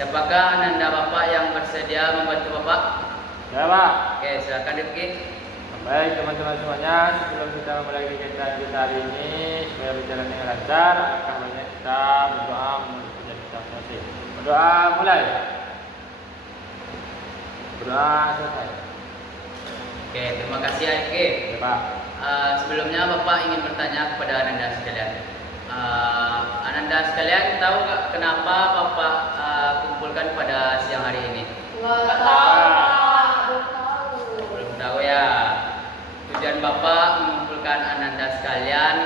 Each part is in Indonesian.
Siapakah Ananda Bapak yang bersedia membantu Bapak? Ya Pak. Oke, silakan Rifki. Baik teman-teman semuanya, sebelum kita mulai kegiatan kita hari ini supaya berjalan dengan lancar, alangkah baiknya kita berdoa menuju kita selesai. Berdoa mulai. Berdoa selesai. Oke, terima kasih Rifki. Ya Pak. Sebelumnya Bapak ingin bertanya kepada Ananda sekalian. Ananda sekalian, tahu nggak kenapa Bapak kumpulkan pada siang hari ini? Nggak tahu. Belum tahu ya. Tujuan Bapak mengumpulkan Ananda sekalian,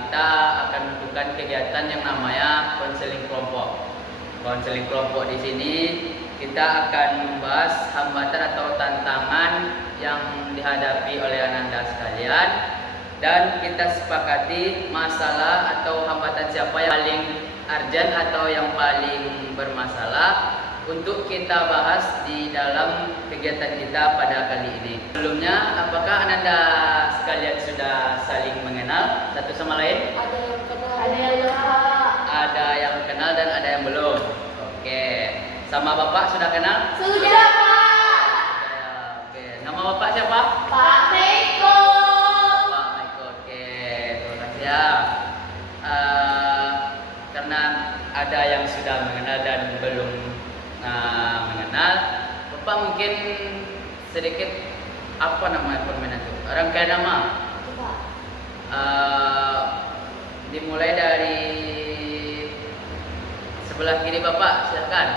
kita akan melakukan kegiatan yang namanya konseling kelompok. Konseling kelompok di sini kita akan membahas hambatan atau tantangan yang dihadapi oleh Ananda sekalian, dan kita sepakati masalah atau hambatan siapa yang paling urgent atau yang paling bermasalah untuk kita bahas di dalam kegiatan kita pada kali ini. Sebelumnya, apakah Ananda sekalian sudah saling mengenal satu sama lain? Ada yang kenal, Ada yang kenal dan ada yang belum. Oke, sama Bapak sudah kenal? Sudah Pak. Oke, nama Bapak siapa? Pak Meko. Pak Maiko. Oke, terima kasih ya. Karena ada yang sudah mengenal dan belum mengenal, Bapak mungkin sedikit apa nama permainan itu? Rangkaian nama. Coba. Dimulai dari sebelah kiri Bapak, silakan.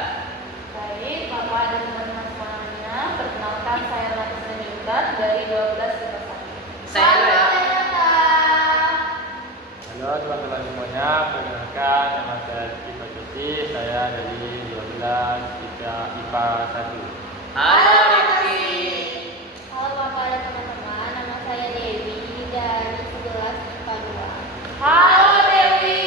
Baik, Bapak dan teman-teman semuanya, perkenalkan saya Laksana Yuntan dari 1251. Saya dulu ya. Halo teman-teman semuanya, perkenalkan nama saya Rizky Fajrosi, saya dari 12 IPA 1. Halo Rifki. Halo Bapak dan teman-teman, nama saya Dewi dari 11 IPA 2. Halo Dewi.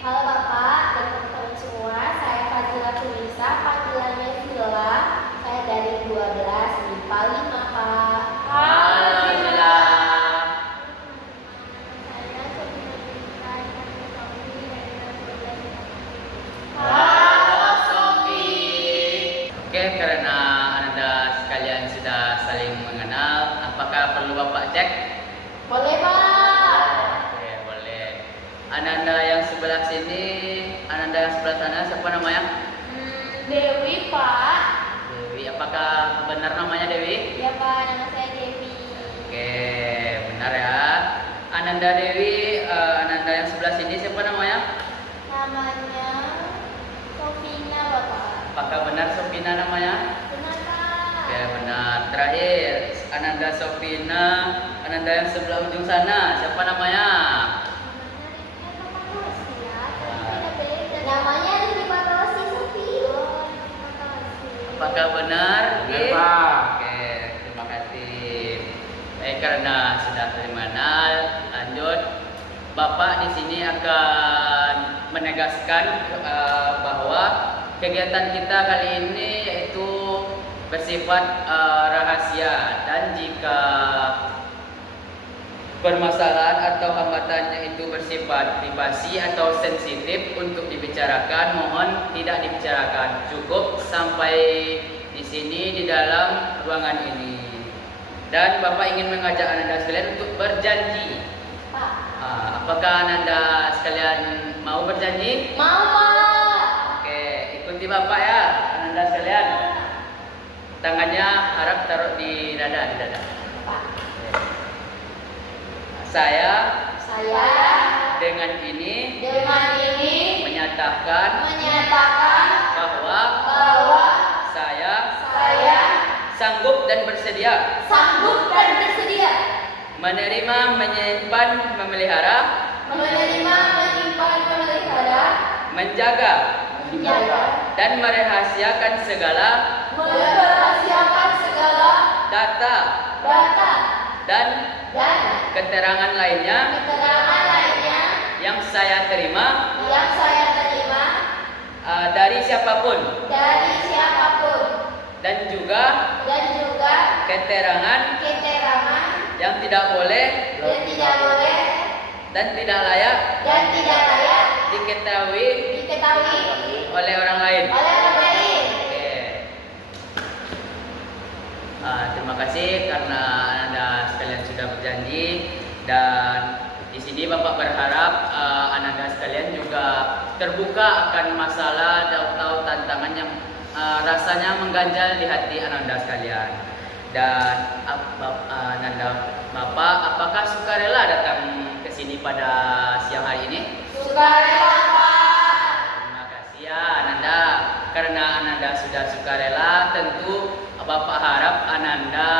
Halo Bapak dan teman-teman semua, saya Fazila Tunisa, panggilannya Zila. Saya dari 12 IPA 5 Pak. Halo Zila. Halo Sofi. Oke, karena Anda sekalian sudah saling mengenal, apakah perlu Bapak cek? Boleh Pak. Oke, boleh. Ananda yang sebelah sini, Ananda yang sebelah sana, siapa namanya? Dewi Pak. Dewi. Apakah benar namanya Dewi? Ya Pak, nama saya Dewi. Oke, benar ya. Ananda Dewi, Ananda yang sebelah sini siapa namanya? Namanya Sofina Bapak. Apakah benar Sofina namanya? Benar Pak. Oke, benar. Terakhir, Ananda Sofina, Ananda yang sebelah ujung sana, siapa namanya? Namanya Rizky Patrosi Sofi. Apakah benar? Benar, Pak. Oke, terima kasih. Baik, karena sudah mengenal, lanjut. Bapak di sini akan menegaskan bahwa kegiatan kita kali ini yaitu bersifat rahasia, dan jika permasalahan atau hambatannya itu bersifat privasi atau sensitif untuk dibicarakan, mohon tidak dibicarakan. Cukup sampai di sini di dalam ruangan ini. Dan Bapak ingin mengajak Ananda sekalian untuk berjanji. Pak. Apakah Ananda sekalian mau berjanji? Mau Pak. Oke, ikuti Bapak ya, Ananda sekalian. Tangannya harap taruh di dada, Pak. Saya Dengan dengan ini menyatakan bahwa bahwa saya saya sanggup dan bersedia sanggup dan bersedia menerima, menyimpan, memelihara, menjaga, dan merahasiakan segala merahasiakan segala data data dan dan keterangan lainnya keterangan lainnya yang saya terima yang saya terima dari siapapun, dan juga keterangan keterangan yang tidak boleh yang tidak boleh dan tidak layak dan tidak layak diketahui oleh orang lain. oleh orang lain. Oke. Terima kasih karena Anda sekalian sudah berjanji, dan di sini Bapak berharap Anda sekalian juga terbuka akan masalah atau tantangan yang rasanya mengganjal di hati Anda sekalian. Dan Bapak apakah sukarela datang ke sini pada siang hari ini? Sukarela, Pak. Terima kasih ya Ananda. Karena Ananda sudah sukarela, tentu Bapak harap Ananda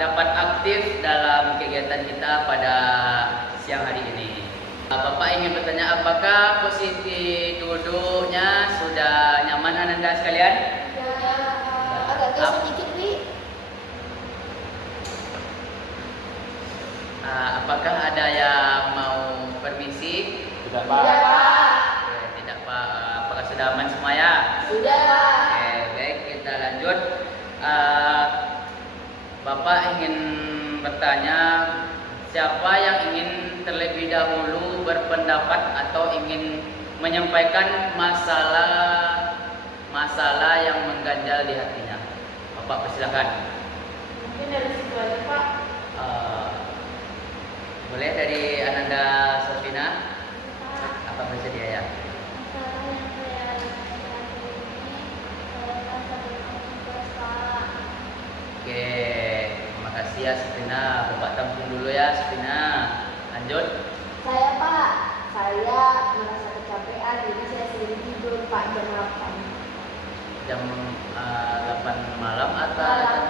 dapat aktif dalam kegiatan kita pada siang hari ini. Bapak ingin bertanya, apakah posisi duduknya sudah nyaman Ananda sekalian? Ya, agak geser sedikit, Wi. Apakah ada yang mau permisi? Tidak, Tidak, Pak. Pak. Oke, tidak Pak. Apakah sudah aman semua ya? Sudah, Pak. Oke, baik, kita lanjut. Bapak ingin bertanya, siapa yang ingin terlebih dahulu berpendapat atau ingin menyampaikan masalah yang mengganjal di hatinya? Bapak persilakan. Mungkin dari situ aja, Pak. Boleh dari Ananda Sofina? Apa bersedia ya? Masalah yang saya rasakan ini rasa bertugas, Pak. Oke, terima kasih ya Sofina. Bapak tampung dulu ya Sofina. Lanjut. Saya, Pak, saya merasa kecapean, jadi saya sering tidur, Pak, jam 8. Jam 8 malam atau Malam.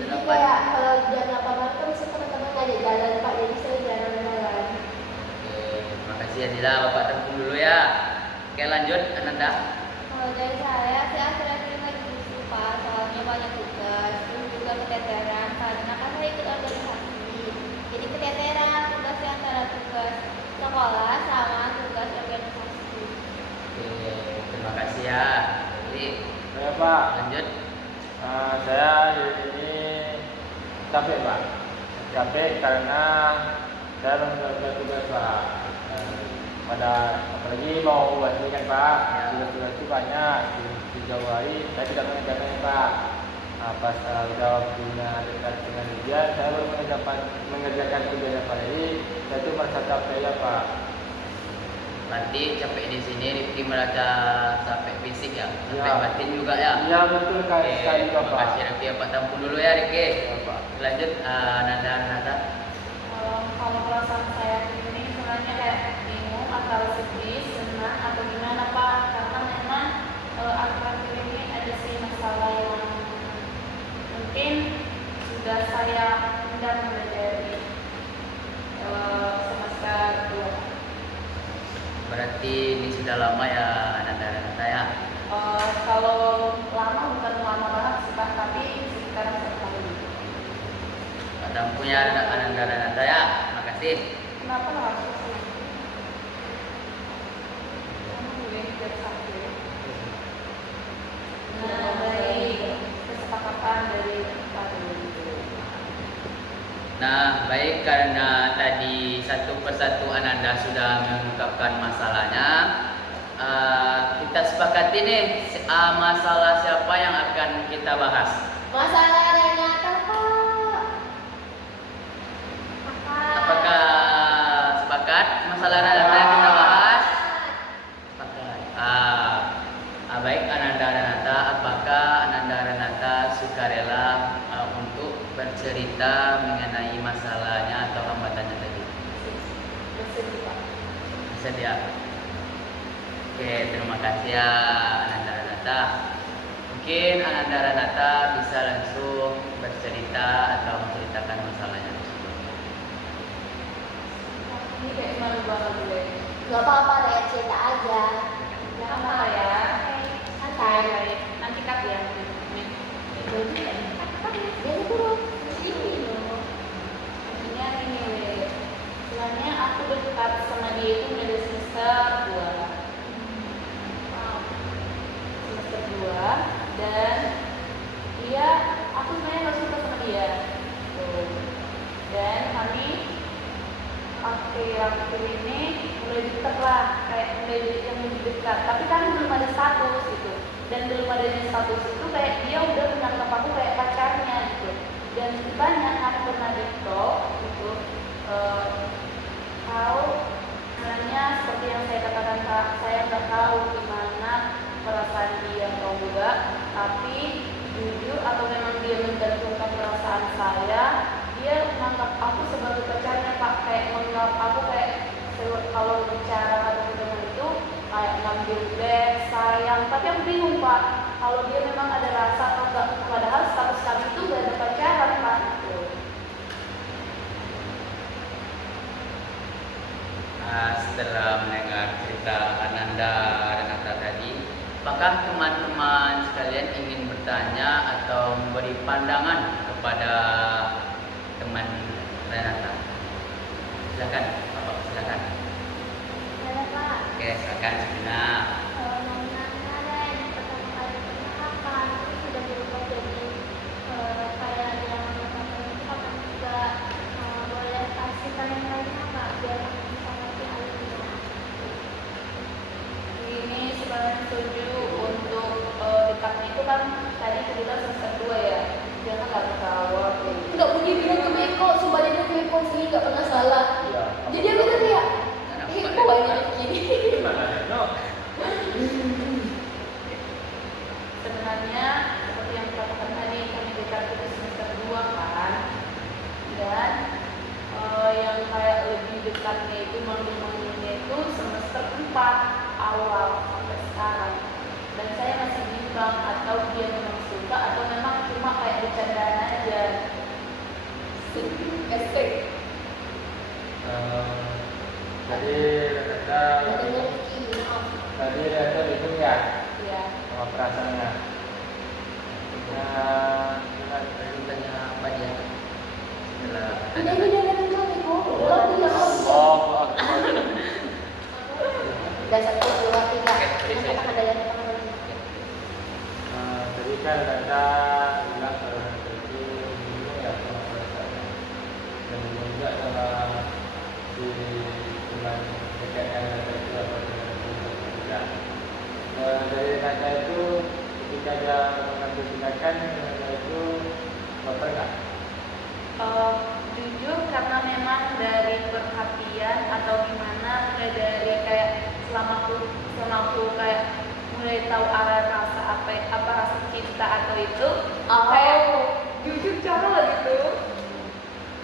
jam Jadi 8? kayak kalau jam 8 malam kan bisa teman-teman ngajak jalan, Pak, jadi saya jalan-jalan. Oke, terima kasih ya Dila. Bapak tampung dulu ya. Oke, lanjut Ananda. Kalau dari saya akhir-akhir ini lagi busy, Pak, soalnya banyak tugas, terus juga keteteran, karena kan saya ikut organisasi. Jadi keteteran tugasnya antara tugas sekolah sama tugas organisasi. Oke, terima kasih ya. Jadi, Saya, Pak. lanjut. Saya ini capek, Pak. Capek karena saya menjalankan tugas, Pak. Pada apalagi mau buat ini kan, Pak. Tugas-tugas itu banyak di jauh hari. Saya tidak mengerjakannya, Pak. Pas udah waktunya dekat dengan ujian, saya baru mengerjakan tugasnya, Pak. Jadi saya itu merasa capek ya, Pak. Berarti capek di sini Rifki merasa capek fisik ya, capek Ya. batin juga ya. Iya betul Oke, sekali, terima Bapak. kasih Rifki. Bapak tampung dulu ya Rifki. Ya, Pak. Lanjut Nanda. Kalau perasaan saya ini sebenarnya kayak bingung antara sedih, senang atau gimana Pak, karena memang akhir-akhir ini ada sih masalah yang mungkin sudah saya hendak mempelajari semester 2. Berarti ini sudah lama ya Nanda ya. Kalau lama bukan lama banget sih Pak, tapi sekitar 1 tahun. Pak tampung ya Nanda ya. Makasih. Kenapa harus sih? Kamu gue dari satu. Nah, dari kesepakatan dari Pak itu. Nah, baik, karena tadi satu persatu Ananda sudah mengungkapkan masalahnya, kita sepakati nih masalah siapa yang akan kita bahas. Masalah Renata, Pak. Apakah sepakat masalah Renata yang kita bahas? Sepakat. Baik Ananda Renata, apakah Ananda Renata sukarela untuk bercerita mengenai masalahnya atau hambatannya tadi? Bersedih Pak. Bersedia? Oke, terima kasih ya Ananda Renata. Mungkin Ananda Renata bisa langsung bercerita atau menceritakan masalahnya. Ini kayak malu banget gue. Gak apa-apa, Ren, cerita aja. Gak apa ya. Santai. Baik, nanti cut ya. Jadi, dia turun. Sini loh. Intinya ini weh. Sebenarnya aku dekat sama dia itu dari semester 2. Semester 2 dan dia, aku sebenarnya gak suka sama dia. Tuh. Dan kami akhir akhir-akhir ini mulai deket lah, kayak mulai yang lebih dekat. Tapi kan belum ada status gitu. Dan belum adanya status itu kayak dia udah menganggap aku kayak pacarnya gitu. Dan banyak aku pernah di talk gitu. Tahu sebenarnya seperti yang saya katakan Kak, saya nggak tahu gimana perasaan dia atau enggak, tapi jujur atau memang dia menggantungkan perasaan saya, dia menganggap aku sebagai pacarnya Pak, kayak menganggap aku kayak kalau bicara atau dengan itu kayak ngambil back, sayang, tapi aku bingung Pak, kalau dia memang ada rasa atau enggak, padahal status kami itu gak ada pacaran Pak. Setelah mendengar cerita Ananda Renata tadi, apakah teman-teman sekalian ingin bertanya atau memberi pandangan kepada teman Renata? Silakan, Bapak, silakan. Ada Pak. Oke, silakan Sabina. Kalau mau nanya ada yang pertama kali pernah kapan, terus sudah berubah jadi kayak yang pertama itu kapan juga boleh kasih tanya-tanya Pak biar bisa ngerti alurnya. Ini sebenarnya setuju untuk dekatnya itu kan tadi kita semester 2 ya, jangan nggak ketawa. Nggak punya bilang ke Beko, sumpah dia bilang ke Beko sih nggak pernah salah. Iya. Jadi aku tuh kayak, kok banyak gini. Gimana? No. Sebenarnya seperti yang katakan tadi kami dekat itu semester 2 kan, dan yang kayak lebih dekatnya itu manggil-manggilnya itu semester 4 awal sampai sekarang. Dan saya masih bimbang atau dia memang suka atau memang cuma kayak bercandaan aja. Esek. Jadi Renata tadi Renata bingung ya Ya. sama perasaannya. Tanya apa dia? Setelah Ini dia bilang ke Beko, udah bilang Allah. udah 1, 2, 3. Kita katakan dari yang Tadi kan Renata bilang kalau Renata itu bingung ya sama perasaannya. Dan bingung juga sama si teman dekatnya Renata itu apa dengan itu tidak. Dari Renata itu ketika dia mengambil tindakan Renata itu baper nggak? Jujur karena memang dari perhatian atau gimana, mulai dari kayak selama aku kayak mulai tahu arah rasa apa rasa cinta atau itu kayak jujur cara lah gitu,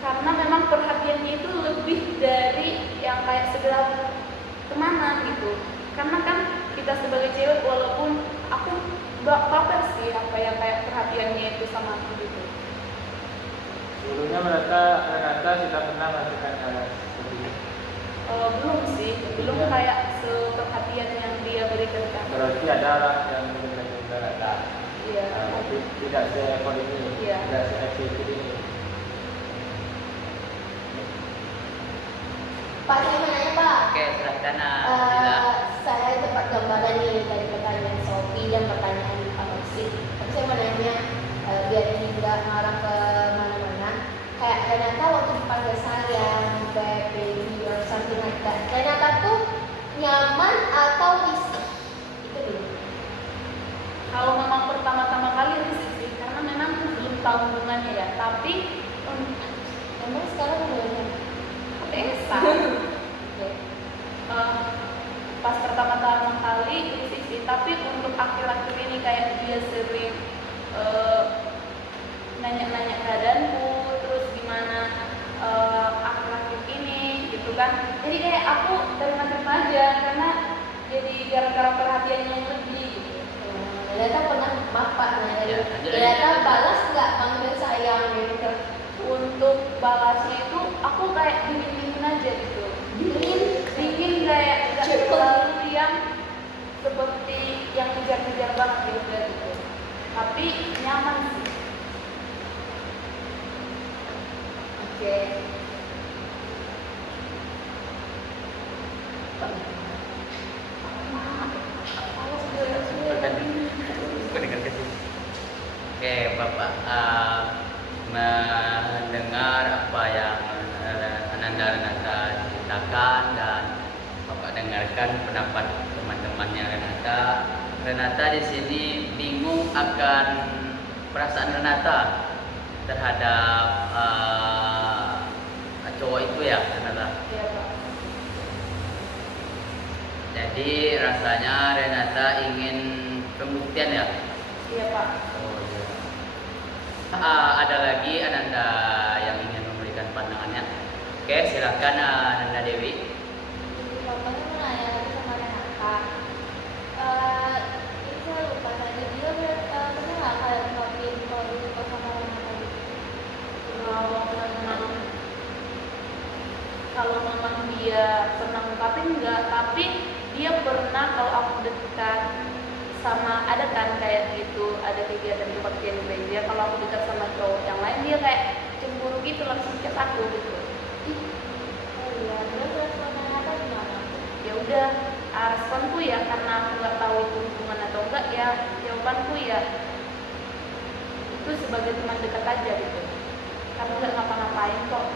karena memang perhatiannya itu lebih dari yang kayak sekedar temanan gitu. Karena kan kita sebagai cewek, walaupun aku baper sih apa yang kayak perhatiannya itu sama aku gitu. Sebelumnya Renata sudah pernah melakukan hal seperti itu. Belum sih, belum kayak seperhatian yang dia berikan ke aku. Berarti ada orang yang mendekati Renata. Iya. Tapi tidak se-effort ini, Iya. tidak se-attitude ini. Pak, saya mau nanya Pak. Oke, silakan Nabila. Saya dapat gambaran nih dari pertanyaan Sophie dan pertanyaan Pak Rosi. Tapi saya mau nanya biar ini nggak ngarah ke mana-mana. Kayak Renata waktu dipanggil sayang, baby, or something like that. Renata tuh nyaman atau risih? Itu dulu. Kalau memang pertama-tama kali risih sih, karena memang belum tahu hubungannya ya. Tapi Emang sekarang udah nyaman? desa. Oke. Pas pertama-tama kali risih sih, tapi untuk akhir-akhir ini kayak dia sering nanya-nanya keadaanku, terus gimana akhir-akhir ini gitu kan. Jadi kayak aku terima-terima aja karena jadi gara-gara perhatian yang lebih gitu. Renata pernah bapak nanya Ya, dari Renata balas nggak panggil sayang gitu? Untuk balasnya itu aku kayak dingin-dingin aja gitu. Dingin kayak nggak terlalu yang seperti yang kejar-kejar banget gitu. Tapi nyaman sih. Oke. Oke, Bapak mendengar apa yang Ananda Renata ceritakan, dan Bapak dengarkan pendapat teman-temannya Renata. Renata di sini bingung akan perasaan Renata terhadap cowok itu ya, Renata. Iya Pak. Jadi rasanya Renata ingin pembuktian ya. Iya Pak. Oh, iya. Ada lagi Ananda yang ingin memberikan pandangannya. Oke, silakan Ananda Dewi. Jadi bapaknya mau nanya lagi sama Renata. Ini saya lupa tadi dia pernah nggak kayak ungkapin kalau dia suka sama Renata gitu? Kalau memang dia pernah ngungkapin enggak, tapi dia pernah kalau aku dekat sama, ada kan kayak gitu, ada kegiatan kebaktian di gereja, kalau aku dekat sama cowok yang lain dia kayak cemburu gitu, langsung chat aku gitu. Oh iya, dia respon Renata gimana? Ya udah, responku ya karena aku nggak tahu itu hubungan atau enggak, ya jawabanku ya itu sebagai teman dekat aja gitu, karena nggak ngapa-ngapain kok.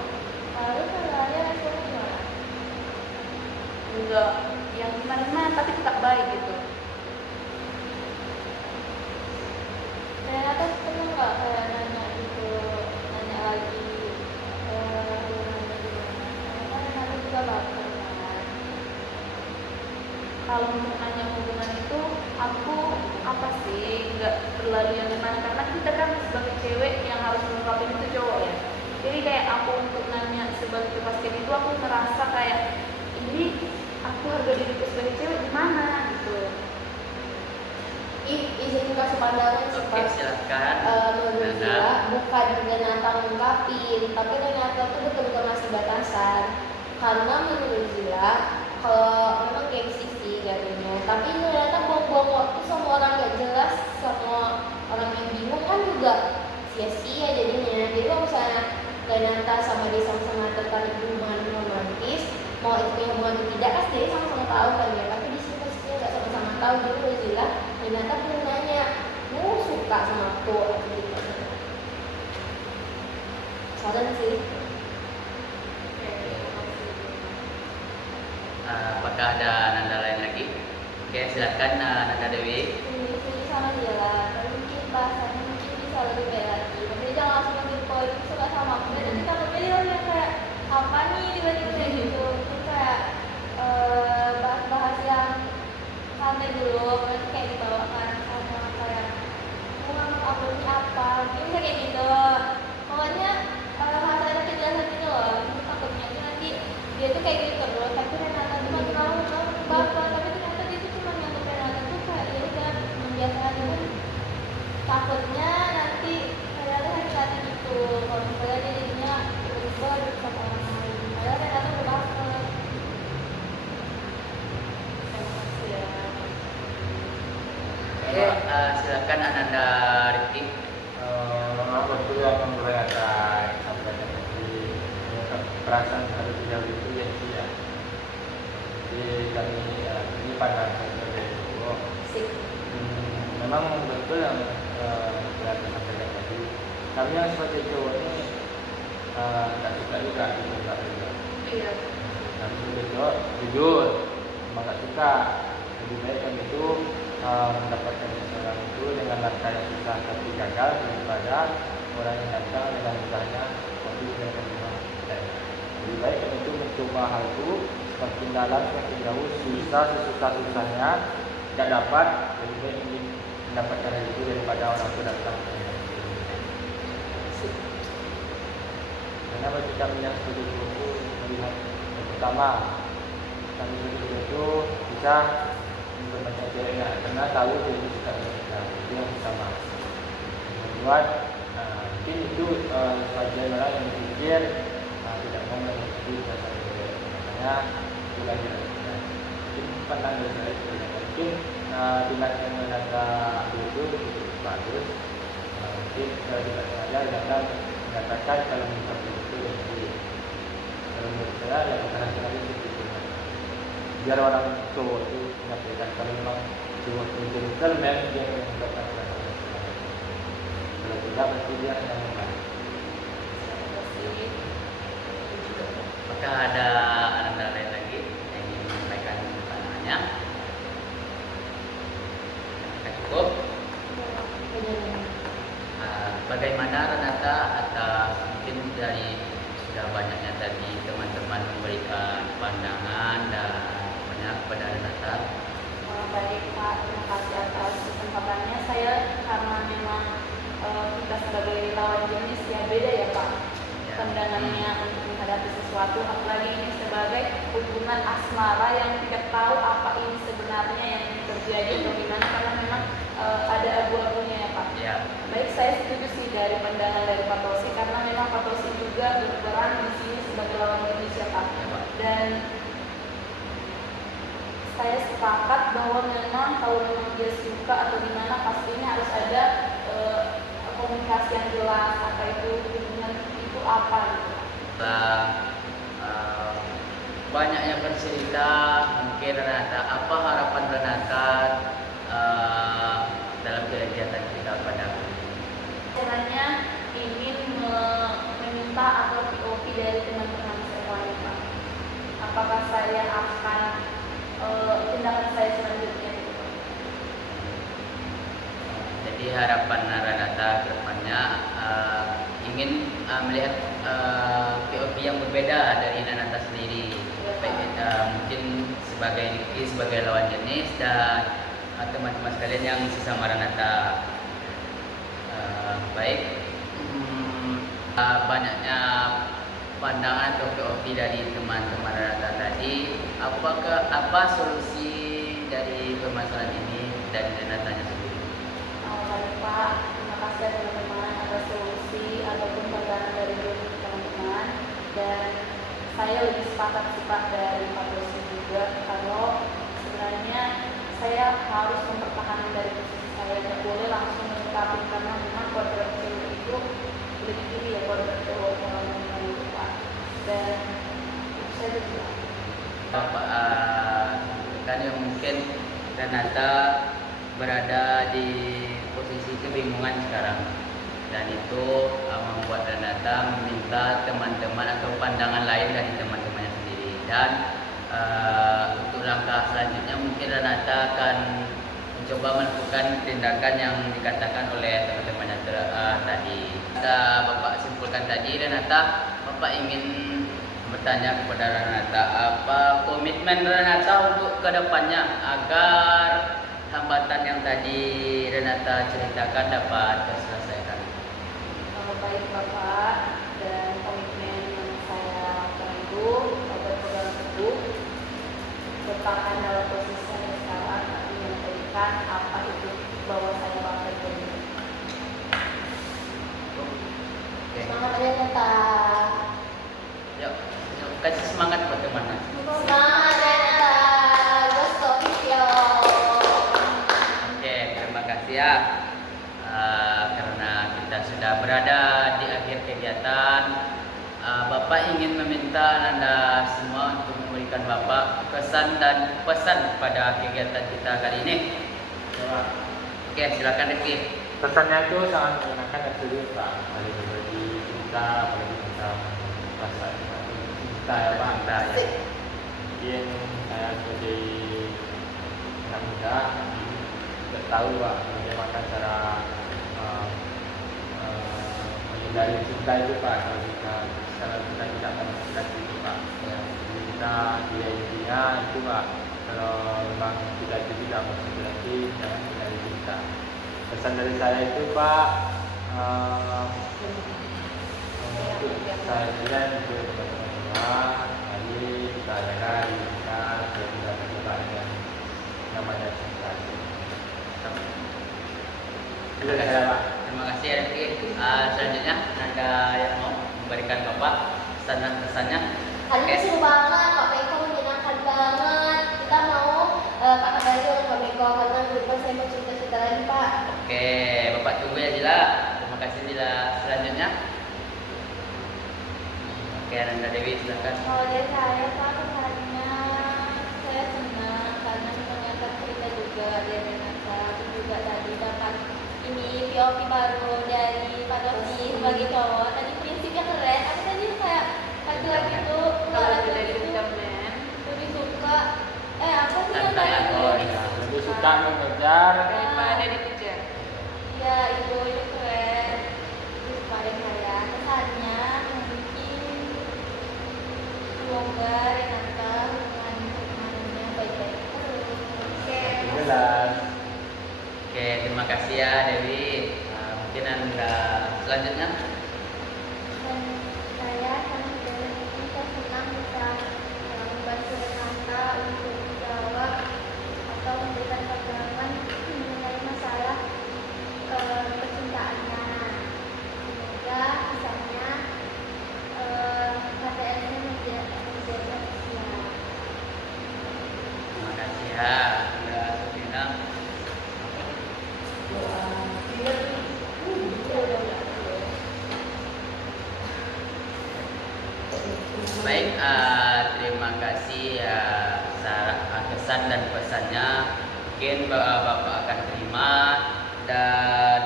Lalu kalau dia responnya gimana? Enggak yang gimana, tapi tetap baik gitu. Renata pernah nggak kayak nanya gitu, nanya lagi hubungannya gimana? Karena Renata juga baper kan. Kalau untuk nanya hubungan itu aku apa sih nggak terlalu yang gimana, karena kita kan sebagai cewek yang harus mengungkapin itu cowok ya. Jadi kayak aku untuk nanya sebagai kepastian itu aku merasa kayak ini aku harga diriku sebagai cewek gimana gitu. Izin kasih pandangan sih Oke, Pak. silakan. Menurut Nanda. Zila bukan Renata ngungkapin, tapi Renata tuh betul-betul masih batasan. Karena menurut Zila kalau memang gengsi sih jadinya, tapi Renata buang-buang waktu sama orang gak jelas, sama orang yang bingung kan juga sia-sia jadinya. Jadi kalau misalnya Renata sama dia sama-sama tertarik di hubungan romantis, mau itu punya hubungan atau tidak, pasti dia sama-sama tahu kan ya. Tapi di sini pastinya nggak sama-sama tahu. Jadi menurut Zila Renata pun nanya, "Lu suka sama aku?" atau gitu. Saran sih. Apakah ada Nanda lain lagi? Oke, silakan Nanda Dewi. Ini sama dia lah. Tapi mungkin bahasannya mungkin bisa lebih baik lagi. Tapi jangan langsung ambil poin suka sama aku. Dan nanti takutnya dia yang kayak apa nih tiba-tiba kayak gitu. Terus kayak bahas-bahas yang santai dulu. Nanti kayak dibawakan sama kayak mau nganggap aku ini apa. Mungkin bisa kayak gitu. Pokoknya harus ada kejelasan gitu loh. Takutnya itu nanti dia tuh kayak gitu terus. Tapi Renata tuh makin lama baper. Tapi ternyata dia tuh cuma nganggap Renata tuh kayak ya udah membiasakan itu. Takutnya nanti Renata sakit hati gitu. Kalau misalnya dia jadinya tiba-tiba duduk sama orang lain. Padahal Renata udah baper. Oke, silakan Ananda Rifki. Betul yang memperlihatkan sampaikan tadi, perasaan satu jauh itu yang tidak. Jadi kami ini pandangan saya sebagai cowok. Sip. Memang betul yang berarti sampaikan tadi. Kami yang sebagai cowok ini tak suka juga dibuka juga. Iya. Kami sebagai cowok jujur, memang tak suka. Lebih baik kami itu mendapatkan seseorang itu dengan langkah yang susah tapi gagal daripada orang yang datang dengan mudahnya tapi sudah menerima. Lebih baik kami itu mencoba hal itu semakin dalam semakin jauh, susah sesusah-susahnya tidak dapat, lebih baik ingin mendapatkan hal itu daripada orang itu datang. Karena bagi kami yang sebagai guru melihat yang pertama, kami sebagai guru itu bisa memperbanyak ceweknya karena tahu dia itu suka dengan kita, itu yang pertama. Yang kedua, mungkin itu sebagian orang yang berpikir tidak mau mengikuti jasa cewek, makanya itu lagi mungkin pandangan dari saya itu mungkin dengan yang menata itu bagus, mungkin tidak sengaja jangan mengatakan kalau mencapai itu lebih. Kalau menurut saya yang internasional itu seperti itu. Biar orang cowok itu menyampaikan kalau memang cowok itu termen dia yang mengatakan kalau tidak pasti dia yang membantu. Apakah ada Ananda lain lagi? semuanya. Cukup. Bagaimana Renata atas mungkin dari sudah banyaknya tadi teman-teman memberikan pandangan dan banyak kepada Renata. Baik Pak, terima kasih atas kesempatannya. Saya karena memang kita sebagai lawan jenis ya beda ya Pak pandangannya untuk menghadapi sesuatu, apalagi ini sebagai hubungan asmara yang tidak tahu apa ini sebenarnya yang terjadi atau gimana, karena memang ada abu-abunya ya Pak. Ya. Baik, saya setuju sih dari pandangan dari Pak Tosi, karena memang Pak Tosi juga berperan di sini sebagai lawan jenis ya Pak. Ya, Pak. Dan saya sepakat bahwa memang kalau memang dia suka atau gimana pastinya harus ada komunikasi yang jelas, apa itu hubungan itu apa gitu. Banyaknya bercerita mungkin Renata, apa harapan Renata dalam kegiatan kita pada hari ini? Caranya ingin meminta atau POV dari teman-teman semuanya Pak. Apakah saya akan tindakan saya selanjutnya gitu. Jadi harapan Renata ke depannya ingin melihat POV yang berbeda dari Renata sendiri. Baik, mungkin sebagai Niki, sebagai lawan jenis, dan teman-teman sekalian yang sesama Renata. Baik, banyaknya pandangan atau POV dari teman-teman Renata tadi. Apa solusi dari permasalahan ini dari Renatanya sendiri? Baik Pak, terima kasih teman-teman atas solusi ataupun pandangan dari teman-teman, dan saya lebih sepakat sih Pak dari Pak Dosi juga kalau sebenarnya saya harus mempertahankan dari posisi saya, tidak boleh langsung menetapkan, karena memang kodrat cewek itu lebih tinggi ya kodrat cowok orang itu Pak. Dan itu saya juga Kan yang mungkin Renata berada di posisi kebingungan sekarang, dan itu membuat Renata meminta teman-teman atau pandangan lain dari teman-temannya sendiri. Dan untuk langkah selanjutnya mungkin Renata akan mencoba melakukan tindakan yang dikatakan oleh teman-temannya tadi. Bapak simpulkan tadi, Renata, Bapak ingin bertanya kepada Renata, apa komitmen Renata untuk kedepannya agar hambatan yang tadi Renata ceritakan dapat terselesaikan? baik Bapak, dan komitmen yang saya teguh berpegang teguh bertahan dalam posisi saya sekarang, tapi memberikan apa itu bahwa saya bangga ini. Oke. Semangat Renata. Yuk, kasih semangat buat teman-teman. Semangat Renata. Gusto video. Oke, terima kasih ya. Karena kita sudah berada di akhir kegiatan, Bapak ingin meminta Anda semua untuk memberikan Bapak kesan dan pesan pada kegiatan kita kali ini. Oke, silakan Rifki. Pesannya itu sangat menyenangkan dan serius Pak. Dari berbagi cinta, apalagi tentang rasa cinta ya Pak. Cinta, ya. Mungkin saya sebagai anak muda tidak tahu Pak bagaimana cara menghindari cinta itu Pak. Kalau kita secara kita tidak menghindari itu Pak. Ya. Jadi kita dia intinya itu Pak. Kalau memang kita itu tidak menghindari, jangan menghindari cinta. Pesan dari saya itu Pak, untuk saya bilang itu teman-teman semua, mari kita jaga diri kita supaya tidak terjebak dengan namanya cinta. Itu dari saya Pak. Terima kasih Rifki. Selanjutnya ada yang mau memberikan Bapak pesan dan pesannya? Hari ini Oke. seru banget, Pak Beko menyenangkan banget. Kita mau Pak kembali oleh Pak Beko karena lupa saya mau cerita-cerita lagi Pak. Oke, Bapak tunggu ya Zila. Terima kasih Zila. Selanjutnya. Oke, Nanda Dewi silakan. Kalau dari saya Pak kesannya saya senang karena ternyata cerita juga dari Renata, terus juga tadi dapat ini POV baru dari Pak Dosi sebagai cowok. Tadi prinsipnya keren, aku tadi kayak laki-laki itu Kalau laki-laki dari itu gentleman, lebih suka apa sih yang belajar. Daripada dikejar. Ya, Ibu itu keren. Terus paling saya kesannya mungkin semoga Renata hubungannya baik-baik terus. Oke, Jelas. Oke, terima kasih ya Dewi. Mungkin Anda selanjutnya. dan saya sangat senang bisa membantu Renata untuk menjawab atau memberikan pengalaman mengenai masalah kecintaannya. Semoga misalnya KTS-nya menjadi ofisial. Terima kasih ya Anda Sufina. Baik, terima kasih ya kesan dan pesannya. Mungkin Bapak akan terima, dan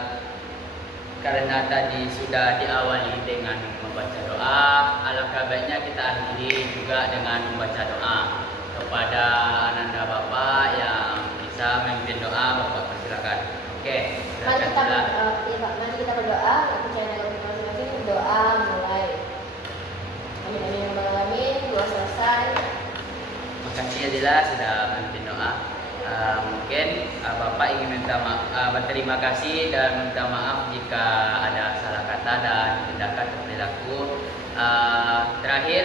karena tadi sudah diawali dengan membaca doa, alangkah baiknya kita akhiri juga dengan membaca doa. Kepada Ananda Bapak yang bisa memimpin doa, Bapak persilakan. Oke, Mari silakan. kita mari kita berdoa, percaya dalam masing-masing doa mulai. Amin amin ya rabbal alamin. Doa selesai. Makasih Adila sudah memimpin doa. Mungkin Bapak ingin berterima kasih dan minta maaf jika ada salah kata dan tindakan atau perilaku. Terakhir,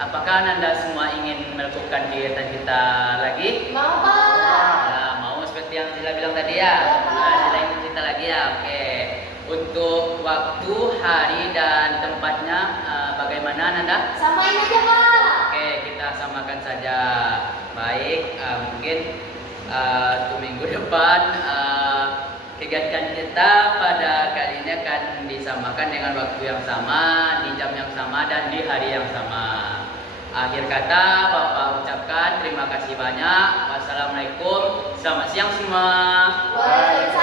apakah Anda semua ingin melakukan kegiatan kita lagi? Mau Pak? Ya, mau seperti yang Zila bilang tadi ya? Ya, Pak. Zila ingin cerita lagi ya? Oke. Untuk waktu, hari, dan tempatnya bagaimana Nanda? Samain aja Pak. Oke, kita samakan saja. Baik, mungkin untuk minggu depan kegiatan kita pada kali ini akan disamakan dengan waktu yang sama, di jam yang sama, dan di hari yang sama. Akhir kata, Bapak ucapkan terima kasih banyak. Wassalamualaikum. Selamat siang semua. Waalaikumsalam.